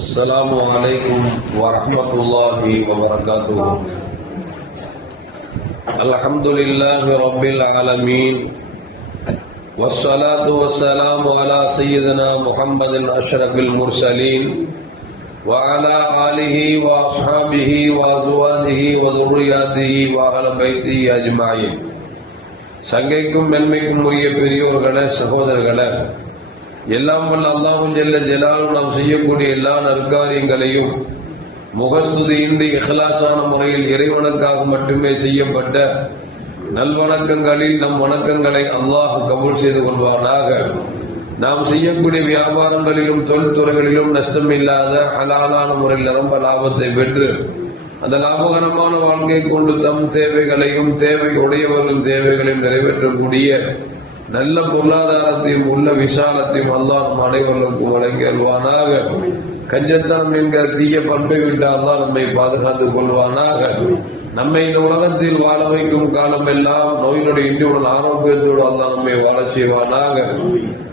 السلام عليكم ورحمة الله وبركاته. الحمد لله رب العالمين والصلاة والسلام على سيدنا محمد أشرف المرسلين وعلى آله وأصحابه وأزواجه وذرياته وأهل بيته أجمعين. சங்கைக்கும் மென்மைக்கும் உரிய பெரியோர்களே, சகோதரர்களே, எல்லாம் வல்ல அல்லாஹ் ஜல்ல ஜலாலுஹு நாம் செய்யக்கூடிய எல்லா நற்காரியங்களையும் முகஸ்துதியின்றி இஹ்லாஸான முறையில் இறைவனுக்காக மட்டுமே செய்யப்பட்ட நல்வணக்கங்களில் நம் வணக்கங்களை அல்லாஹ் கபூல் செய்து கொள்வானாக. நாம் செய்யக்கூடிய வியாபாரங்களிலும் தொழில்துறைகளிலும் நஷ்டம் இல்லாத ஹலாலான முறையில் நிரம்ப லாபத்தை பெற்று அந்த லாபகரமான வாழ்க்கையை கொண்டு தம் தேவைகளையும் தேவை உடையவர்களின் தேவைகளையும் நிறைவேற்றக்கூடிய நல்ல பொருளாதாரத்தையும் உள்ள விசாலத்தையும் அல்லாஹ் நம் அனைவர்களுக்கும் வழங்கி அல்வானாக. கஞ்சத்தனம் என்கிற தீய பண்பை விட்டு அல்லாஹ் நம்மை பாதுகாத்துக் கொள்வானாக. நம்மை இந்த உலகத்தில் வாழ வைக்கும் காலம் எல்லாம் நோயினுடைய இன்றுடன் ஆரோக்கியத்தோடு அல்லாஹ் நம்மை வாழ செய்வானாக.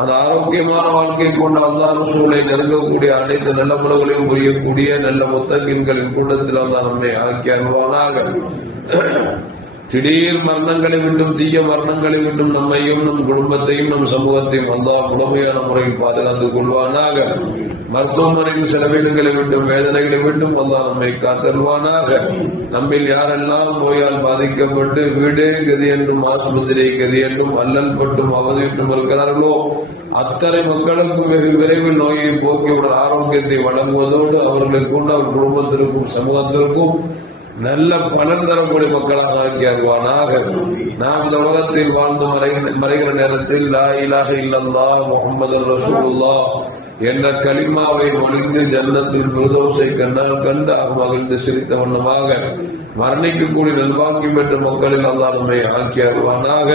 அந்த ஆரோக்கியமான வாழ்க்கை கொண்டு அல்லாஹ் ரசூலை நெருங்கக்கூடிய அனைத்து நல்ல முறைகளையும் புரியக்கூடிய நல்ல முத்தகின்களின் கூட்டத்தில் அல்லாஹ் நம்மை ஆக்கி அருள்வானாக. திடீர் மரணங்களை விட்டும் தீய மரணங்களை விட்டும் நம்மையும் நம் குடும்பத்தையும் நம் சமூகத்தையும் அல்லாஹ் முழுமையான முறையில் பாதுகாத்துக் கொள்வானாக. மருத்துவமனையின் செலவினங்களை விட்டும் வேதனைகளை விட்டும் அல்லாஹ் நம்மை காத்தருவானாக. நம்மில் யாரெல்லாம் நோயால் பாதிக்கப்பட்டு வீடே கதி என்றும் ஆஸ்பத்திரி கதி என்றும் அல்லல் பட்டும் அவதியிட்டும் இருக்கிறார்களோ அத்தனை மக்களுக்கும் வெகு விரைவில் நோயை போக்கியுடன் ஆரோக்கியத்தை வழங்குவதோடு அவர்களுக்கு கொண்டு அவர் குடும்பத்திற்கும் சமூகத்திற்கும் நல்ல பலன் தரக்கூடிய மக்களாக ஆக்கி அருவானாக. நாம் இந்த உலகத்தில் வாழ்ந்து மறைகிற நேரத்தில் லா இலாஹ இல்லல்லாஹ் முஹம்மது ரசூலுல்லாஹ் என்ற கலிமாவை ஒழிந்து ஜன்னத்தில் ஃபிர்தௌஸை கண்டு மகிழ்ந்து சிரித்த வண்ணமாக மரணிக்கக்கூடிய நல்வாக்கியம் பெற்ற மக்களில் அல்லாஹ் நம்மை ஆக்கி அருவானாக.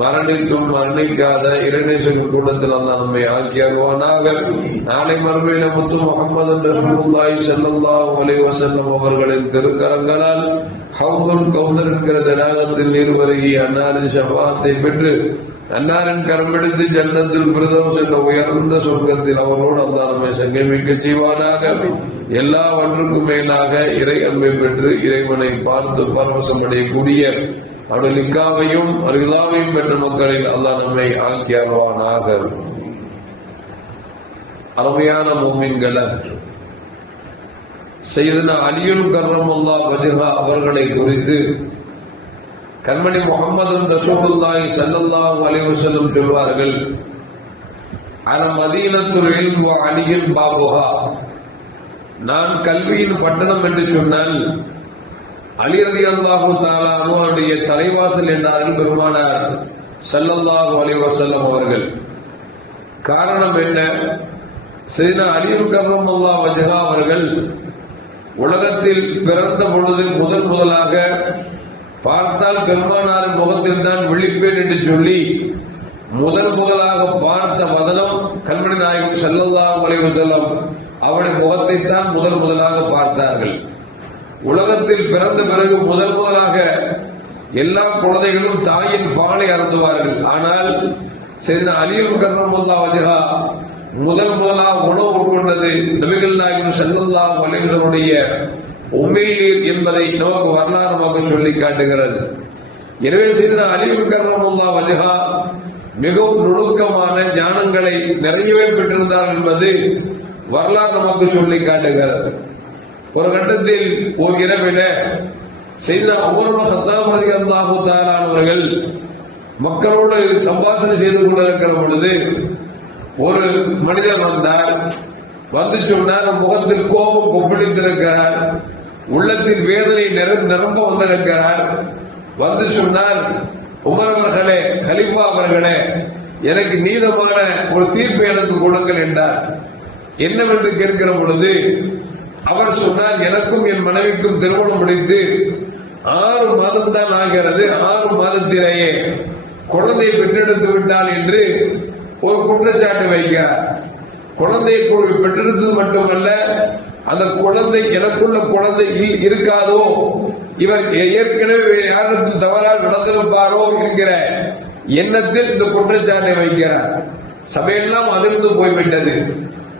மரணித்தும் மரணிக்காத இறைநேசக கூட்டத்தில் அல்லாஹ் நம்மை ஆக்கி அருவானாக. நாளை மறுமையில முத்து முஹம்மது ரசூலுல்லாஹி ஸல்லல்லாஹு அலைஹி வஸல்லம் அவர்களின் திருக்கரங்களால் ஹவ்துல் கௌசர் என்கிற தடாகத்தில் நீர் வருகி அன்னாரின் ஷஃபாஅத்தை பெற்று அன்னாரின் கரமெடுத்து ஜன்னத்தில் ஃபிர்தௌஸ் என்ற உயர்ந்த சொர்க்கத்தில் அவரோடு அல்லாஹ் நம்மை சங்கமிக்க செய்வானாக. எல்லாவற்றுக்கும் மேலாக இறை அன்பை பெற்று இறைவனை பார்த்து பரவசம் அடையக்கூடிய அவருடைய லிக்காவையும் அருளாவையும் பெற்ற மக்களில் அல்லாஹ் நம்மை ஆக்கி அருள்வானாக. அருமையான முஃமின்களே, சையதுனா அலியுல் கர்ரமுல்லாஹ் வஜ்ஹா அவர்களை குறித்து கண்மணி முஹம்மது ரசூலுல்லாஹி ஸல்லல்லாஹு அலைஹி வஸல்லம் சொல்வார்கள், அன மதீனத்துல் இல்ம் வ அலியுல் பாபுஹா. நான் கல்வியின் பட்டணம் என்று சொன்னால் அலி ரலியல்லாஹு தஆலா அவருடைய தலைவாசல் என்றார்கள் பெருமானார் ஸல்லல்லாஹு அலைஹி வஸல்லம் அவர்கள். காரணம் என்ன? சையதுனா அலியுல் கர்ரமுல்லாஹ் வஜ்ஹா அவர்கள் உலகத்தில் பிறந்த பொழுது முதலாக பார்த்தால் பெருமானாரின் முகத்தில் தான் விழிப்பேன் என்று சொல்லி முதலாக பார்த்த வதனம் கண்மணி நாயகம் ஸல்லல்லாஹு அலைஹி வஸல்லம் அவருடைய முகத்தை தான் முதலாக பார்த்தார்கள். உலகத்தில் பிறந்த பிறகு முதலாக எல்லா குழந்தைகளும் தாயின் பாலை அருந்துவார்கள். ஆனால் சையதுனா அலியுல் கர்ரமுல்லாஹ் வஜ்ஹா முதலாக உணவு உட்கொண்டது நபிகள் நாயகம் ஸல்லல்லாஹு அலைஹி வஸல்லம் உம்மையீர் என்பதை நமக்கு வரலாறுமாக சொல்லி காட்டுகிறது. எனவே சையதுனா அலியுல் கர்ரமுல்லாஹ் வஜ்ஹா மிகவும் நுணுக்கமான ஞானங்களை நிறையவே பெற்றிருந்தார் என்பது வரலாறு நமக்கு சொல்லி காட்டுகிறது. ஒரு கட்டத்தில் ஒரு இரவில சையதுனா உமர் இப்னு கத்தாப் ரலியல்லாஹு தஆலா அவர்கள் மக்களோடு சம்பாஷணை செய்து கொண்டிருக்கிற பொழுது ஒரு மனிதர் வந்தார். வந்து சொன்னார், முகத்தில் கோபம் கொப்பளித்திருக்கிறார், உள்ளத்தில் வேதனை நிரம்ப வந்திருக்கிறார். வந்து சொன்னார், உமர் அவர்களே, கலிஃபா அவர்களே, எனக்கு நீதமான ஒரு தீர்ப்பை எனக்கு கொடுங்கள் என்றார். என்னவென்று கேட்கிற பொழுது அவர் சொன்னார், எனக்கும் என் மனைவிக்கும் திருமணம் முடித்து 6 மாதம் தான் ஆகிறது, 6 மாதத்திலேயே குழந்தையை பெற்றெடுத்து விட்டால் என்று ஒரு குற்றச்சாட்டு வைக்கிறார். குழந்தையை பெற்றெடுத்தது மட்டுமல்ல, அந்த குழந்தை எனக்குள்ள குழந்தை இருக்காதோ, இவர் ஏற்கனவே யாரிடத்தில் தவறாக நடந்திருப்பாரோ என்கிற எண்ணத்தில் இந்த குற்றச்சாட்டை வைக்கிறார். சபையெல்லாம் அதிர்ந்து போய்விட்டது.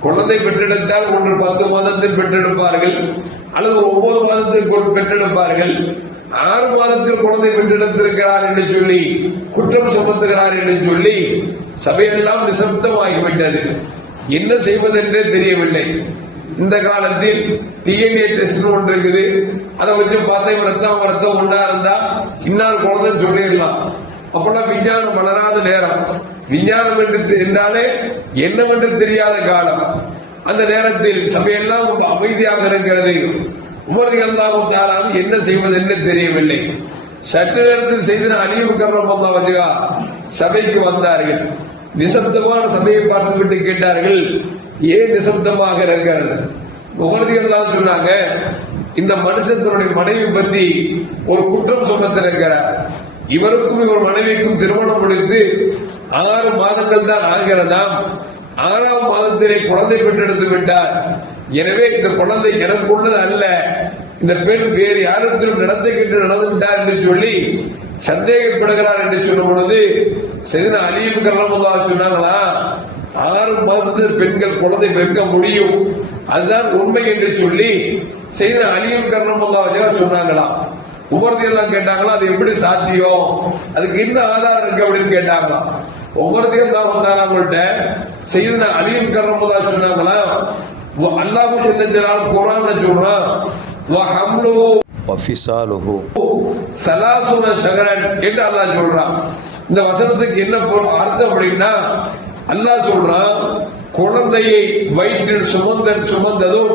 குழந்தை பெற்றெடுத்தால் ஒன்று 10 மாதத்தில் பெற்றெடுப்பார்கள், அல்லது 9 மாதத்தில் பெற்றெடுப்பார்கள். 6 மாதத்தில் குழந்தை பெற்றெடுத்திருக்கிறார் என்று சொல்லி குற்றம் சுமத்துகிறார் என்று சொல்லி சபையெல்லாம் நிசப்தமாகிவிட்டது. என்ன செய்வதென்றே தெரியவில்லை. இந்த காலத்தில் டிஎன்ஏ டெஸ்ட் ஒன்று இருக்குது, அதை வச்சு பார்த்தா ரத்தம் ஒன்றா இருந்தா இன்னார் குழந்தை சொல்லிடலாம். அப்பெல்லாம் விஞ்ஞானம் வளராத நேரம், விஞ்ஞானம் என்றாலே என்னவென்று தெரியாத காலம். அந்த நேரத்தில் சபையெல்லாம் அமைதியாக இருக்கிறது. உமர் ரலியல்லாஹு தஆலா என்ன செய்வது என்று தெரியவில்லை. சற்று நேரத்தில் செய்த அலியும் கர்ரமல்லாஹு வஜ்ஹா சபைக்கு வந்தார்கள். நிசப்தமான சபையை பார்த்துவிட்டு கேட்டார்கள், ஏன் நிசப்தமாக இருக்கிறது? உமர் ரலியல்லாஹு சொன்னாங்க, இந்த மனுஷன் தன்னுடைய மனைவி பற்றி ஒரு குற்றம் சுமத்திருக்கிறார். இவருக்கும் இவர் மனைவிக்கும் திருமணம் முடித்து 6 மாதங்கள் தான் ஆகிறதாம். 6ஆம் மாதத்திலே குழந்தை பெற்றெடுத்து விட்டார். எனவே இந்த குழந்தை எனக்கு உள்ளது அல்ல, இந்த பெண் வேறு யாருக்கும் நடத்துகின்ற நடந்து விட்டார் என்று சொல்லி சந்தேகப்படுகிறார் என்று சொன்ன பொழுது செய்த அலியும் கர்ரமல்லாஹு சொன்னாங்களா, 6 மாதத்தில் பெண்கள் குழந்தை பெற்க முடியும், அதுதான் உண்மை என்று சொல்லி செய்த அலியும் கர்ரமல்லாஹு சொன்னாங்களாம். உமர் ரலியல்லாஹு கேட்டாங்களா, அது எப்படி சாத்தியம், அதுக்கு என்ன ஆதாரம் இருக்கு அப்படின்னு கேட்டாங்களா. உமர் ரலியல்லாஹு அவங்கள்ட்ட செய்த அலியும் கர்ரமல்லாஹு சொன்னாங்களா, அல்லாஹ் ஜல்ல ஜலாலுஹு குர்ஆன்ல சொல்றான், வ ஹம்லுஹு வ ஃபிஸாலுஹு 30 ஷஹரன் என்று அல்லாஹ் சொல்றான். இந்த வசனத்துக்கு என்ன அர்த்தம் அப்படின்னா, அல்லாஹ் சொல்றான், குழந்தையை வயிற்றில் சுமந்ததும்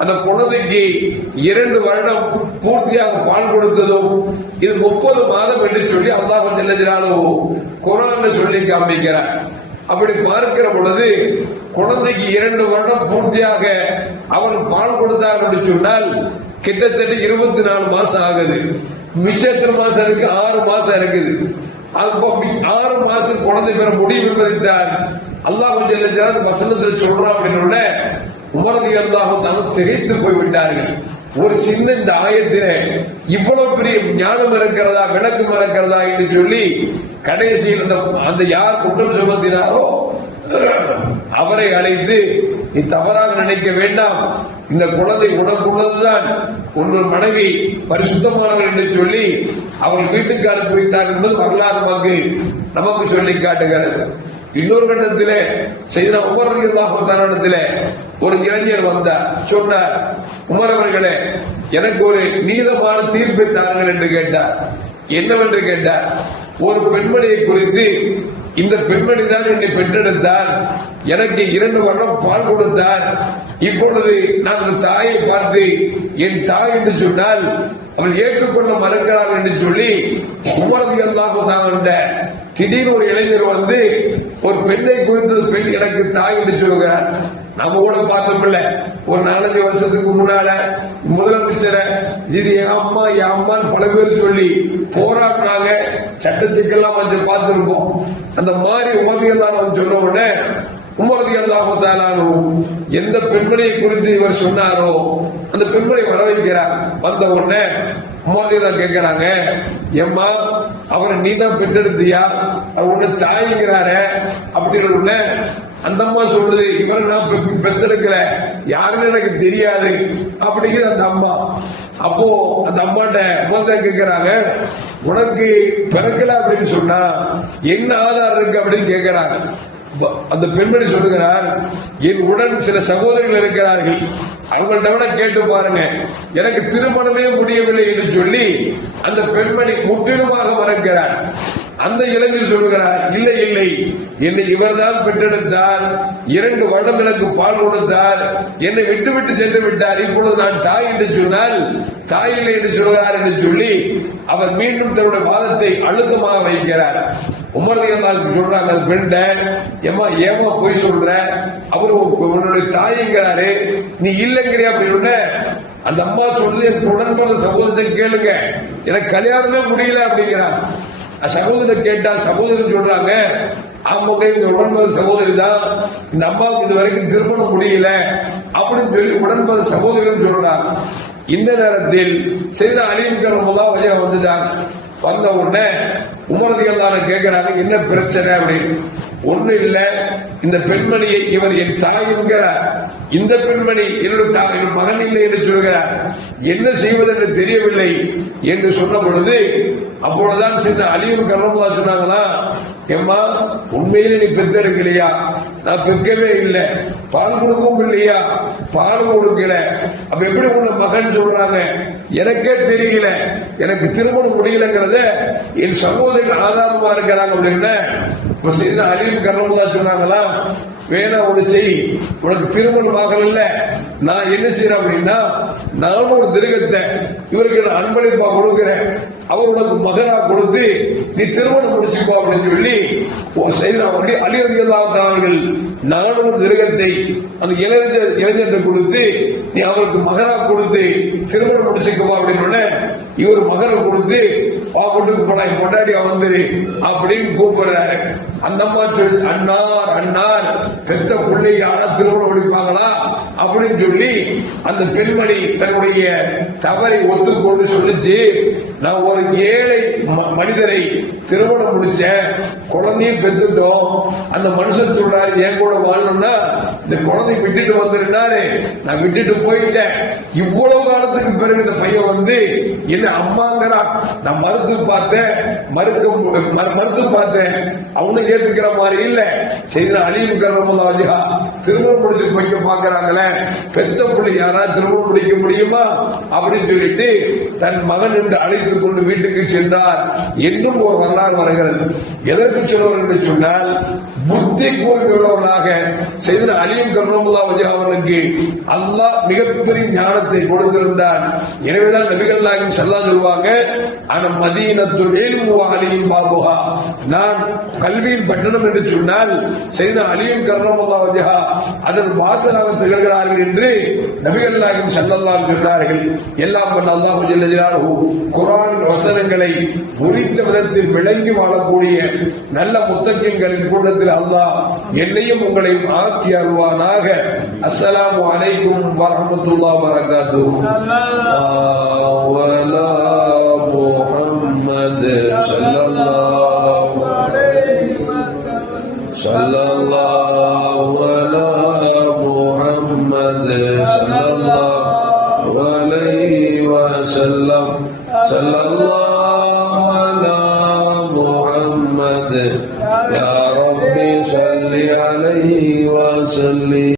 அந்த குழந்தைக்கு 2 வருடம் பூர்த்தியாக பால் கொடுத்ததும் இது 30 மாதம் என்று சொல்லி அல்லாஹ் ஜல்ல ஜலாலுஹு குர்ஆன்ல சொல்லி காண்பிக்கிறார். அப்படி பார்க்கிற பொழுது குழந்தைக்கு 2 வருடம் பூர்த்தியாக அவர் பால் கொடுத்தார் என்று சொன்னால் கிட்டத்தட்ட 24 மாசம் ஆகுது. மிச்சம் எத்தனை மாசம் இருக்கு? 6 மாசம் இருக்குது. அப்போ 6 மாசத்துக்கு குழந்தை பெற முடியும் என்பதைத்தான் அல்லாஹ் ஜல்ல ஜலாலுஹு வசனத்தில் சொல்றான். அப்படின்னு உமர் ரலியல்லாஹு தஆலா திகைத்து போய்விட்டார்கள். ஒரு சின்ன இந்த ஆயத்திலே இவ்வளவு பெரிய ஞானம் இருக்கிறதா, விளக்கம் இருக்கிறதா என்று சொல்லி கடைசியில் அந்த யார் குற்றம் சுமத்தினாரோ அவரை அழைத்து, நீ தவறாக நினைக்க வேண்டாம், இந்த குழந்தை உனக்குள்ளதுதான், உன் மனைவி பரிசுத்தமானவர் என்று சொல்லி அவர்கள் வீட்டுக்கு அனுப்பி வைத்தார் என்பது வரலாறு நமக்கு சொல்லி காட்டுகிறது. இன்னொரு கட்டத்திலே செய்த உமர் ரலியல்லாஹு தஆலா ஒரு இளைஞர் வந்தார். சொன்னார், உமர் அவர்களே, எனக்கு ஒரு நீதமான தீர்ப்பை தாருங்கள் என்று கேட்டார். என்னவென்று கேட்டார், ஒரு பெண்மணியை குறித்து, இந்த பெண்மணி தான் என்னை பெற்றெடுத்தார், எனக்கு 2 வருடம் பால் கொடுத்தார், இப்பொழுது நான் அந்த தாயை பார்த்து என் தாய் என்று சொன்னால் அவள் ஏற்றுக்கொள்ள மறுக்கிறார் என்று சொல்லி உமர் ரலியல்லாஹு தஆலா திடீர்னு ஒரு இளைஞர் வந்து ஒரு பெண்ணை குறித்தது, பெண் எனக்கு தாய் என்று சொல்கிறார். நாம கூட பார்த்தோம்ல, ஒரு 4-5 வருஷத்துக்கு முன்னால முதலமைச்சரை இது என் அம்மான்னு பல பேர் சொல்லி போராடினாங்க, சட்ட சிக்கல்லாம் வச்சு பார்த்திருப்போம். அந்த மாதிரி உமர் ரலியல்லாஹு சொன்ன உடனே உமர் ரலியல்லாஹு தஆலா எந்த பெண்மணியை குறித்து இவர் சொன்னாரோ அந்த பெண்மணி வர வைக்கிறார். வந்த உடனே உமர் ரலியல்லாஹு கேட்கிறாங்க, எம்மா அவரை நீ தான் பெற்றெடுத்தியா, உன்னை தாய்ங்கிறாரு அப்படின்னு. அந்த அம்மா சொல்றது, இவரை நான் பெற்றெடுக்கல, யாருன்னு எனக்கு தெரியாது அப்படிங்கிற அந்த அம்மா. அப்போ அந்த அம்மாட்ட மோத கேட்கிறாங்க, உனக்கு பிறக்கல அப்படின்னு சொன்னா என்ன ஆதாரம் இருக்கு அப்படின்னு கேட்கிறாங்க. அந்த பெண்மணி சொல்லுகிறார், என் உடன் சில சகோதரிகள் இருக்கிறார்கள், அவங்கள்ட்ட விட கேட்டு பாருங்க, எனக்கு திருமணமே முடியவில்லை என்று சொல்லி அந்த பெண்மணி முற்றிலுமாக மறுக்கிறார். அந்த இளைஞர் சொல்லுகிறார், இல்லை இல்லை, என்னை இவர்தான் பெற்றெடுத்தார், 2 வருடம் எனக்கு பால் கொடுத்தார், என்னை விட்டு சென்று விட்டார், இப்பொழுது நான் தாய் என்று சொன்னால் தாய் இல்லை என்று சொல்கிறார் என்று சொல்லி அவர் மீண்டும் தன்னுடைய வாதத்தை அழுத்தமாக வைக்கிறார். உமர் ரலியல்லாஹு சொல்றாங்க, பெண்ட ஏமா போய் சொல்ற, அவரு உன்னுடைய தாய்ங்கிறாரு, நீ இல்லைங்கிறியா அப்படின்னு. அந்த அம்மா சொல்றது, என் உடன்பிறந்த சகோதரத்தை கேளுங்க, எனக்கு கல்யாணமே முடியல அப்படிங்கிறார். சகோதரர் கேட்டா சகோதரர் சொல்றாங்க, ஆமாங்க இந்த உடன்பிறந்த சகோதரி தான், இந்த அம்மாவுக்கு இது வரைக்கும் திருமணம் முடியல அப்படின்னு சொல்லி உடன்பிறந்த சகோதரர் சொல்றாங்க. இந்த நேரத்தில் செய்த அலியும் கர்ரமல்லாஹு வஜ்ஹா வந்துட்டாங்க. வந்த உடனே உமர் ரலியல்லாஹு கேட்கிறாங்க, என்ன பிரச்சனை அப்படின்னு. ஒண்ணு இல்ல, இந்த பெண்மணியை இவர் என் தாய் என்கிறார். இந்த பெண்மணி என்னுடைய மகன் இல்லை என்று சொல்கிறார். என்ன செய்வது என்று தெரியவில்லை என்று சொன்ன பொழுது அப்பொழுதுதான் சின்ன அலியும் கர்மமா சொன்னாங்களா, ஏம்மா உண்மையிலே நீ பெற்றெடுக்கலையா? நான் பெக்கவே இல்லை. பால் கொடுக்கவும் இல்லையா? பால் கொடுக்கல. அப்ப எப்படி உங்க மகன் சொல்றாங்க? எனக்கே தெரியல, எனக்கு திருமணம் முடியலங்கிறத என் சகோதரர்கள் ஆதாரமா இருக்கிறாங்க அப்படின்னா அலியும் கர்மமா சொன்னாங்களா, வேணா ஒரு செய், உனக்கு திருமணம் ஆகல, நான் என்ன செய்யறேன் அப்படின்னா நானும் ஒரு திருகத்தை இவருக்கு நான் அன்பளிப்பா கொடுக்கிறேன், அவர் உனக்கு மகனா கொடுத்து நீ திருமணம் முடிச்சுக்கோ அப்படின்னு சொல்லி செய்தார்கள். அலிவர்கள் நானும் ஒரு திருகத்தை அந்த இளைஞர் கொடுத்து நீ அவருக்கு மகனா கொடுத்து திருமணம் முடிச்சுக்கோ அப்படின்னு இவர் மகனை கொடுத்து வீட்டுக்கு போனாய் கொண்டாடி வந்துரு அப்படின்னு கூப்பிடுறாரு. அந்த அம்மா சொல்லி அண்ணார் அண்ணார் பெத்த பிள்ளை யாரா திருமணம் முடிப்பாங்களா அப்படின்னு சொல்லி அந்த பெண்மணி தன்னுடைய தவறை ஒத்துக்கொண்டு சொல்லிச்சு, நான் ஒரு ஏழை மனிதரை திருமணம் முடிச்சேன், குழந்தையும் பெற்றுட்டோம், அந்த மனுஷன் சொல்றாரு என் கூட வாழணும்னா இந்த குழந்தை விட்டுட்டு வந்துருந்தாரு, நான் விட்டுட்டு போயிட்டேன். இவ்வளவு காலத்துக்கு பிறகு இந்த பையன் வந்து என்ன அம்மாங்கிறான். நான் மறுத்து பார்த்தேன், மறுத்து பார்த்தேன், அவனும் ஏற்றுக்கிற மாதிரி இல்ல. செய்த அழிவு கர்மல்லா திருமணம் முடிச்சு வைக்க பாக்குறாங்களே, பெத்த பிள்ளை யாரா திருமணம் முடிக்க முடியுமா அப்படின்னு சொல்லிட்டு தன் மகன் என்று அழைத்துக் கொண்டு வீட்டுக்கு சென்றார். இன்னும் ஒரு வரலாறு வருகிறது. எதற்கு சொல்லுவார் என்று சொன்னால், புத்தி கூறுகிறவர்களாக செய்த அழியும் கர்மல்லா அவர்களுக்கு அல்லாஹ் மிகப்பெரிய ஞானத்தை கொடுத்திருந்தார். எனவேதான் நபிகள் நாயகம் ஸல்லல்லாஹு சொல்வாங்க, ஆனா மதீனத்துல் இல்மு வ அலியின் பாபுஹா, நான் கல்வியின் பட்டணம் என்று சொன்னால் செய்த அலியும் கர்மல்லா வஜஹா அதன் வாசலாக திகழ்கிறார்கள் என்று நபிகள் நாயகம் ஸல்லல்லாஹு சொன்னார்கள். எல்லாம் வல்ல அல்லாஹ் ஜல்ல ஜலாலுஹு குர்ஆன் வசனங்களை உரித்த விதத்தில் விளங்கி வாழக்கூடிய நல்ல முத்தகீன்களின் கூட்டத்தில் அல்லாஹ் என்னையும் உங்களையும் ஆக்கி அருள்வானாக. அஸ்ஸலாமு அலைக்கும் வரஹ்மத்துல்லாஹி வபரகாத்துஹு. முஹம்மது ஸல்லல்லாஹு அலா முஹம்மது ஸல்லல்லாஹு அலைஹி வஸல்லம். ஸல்லல்லாஹு அலா முஹம்மது யா ரப்பி ஸல்லி அலைஹி வஸல்லிம்.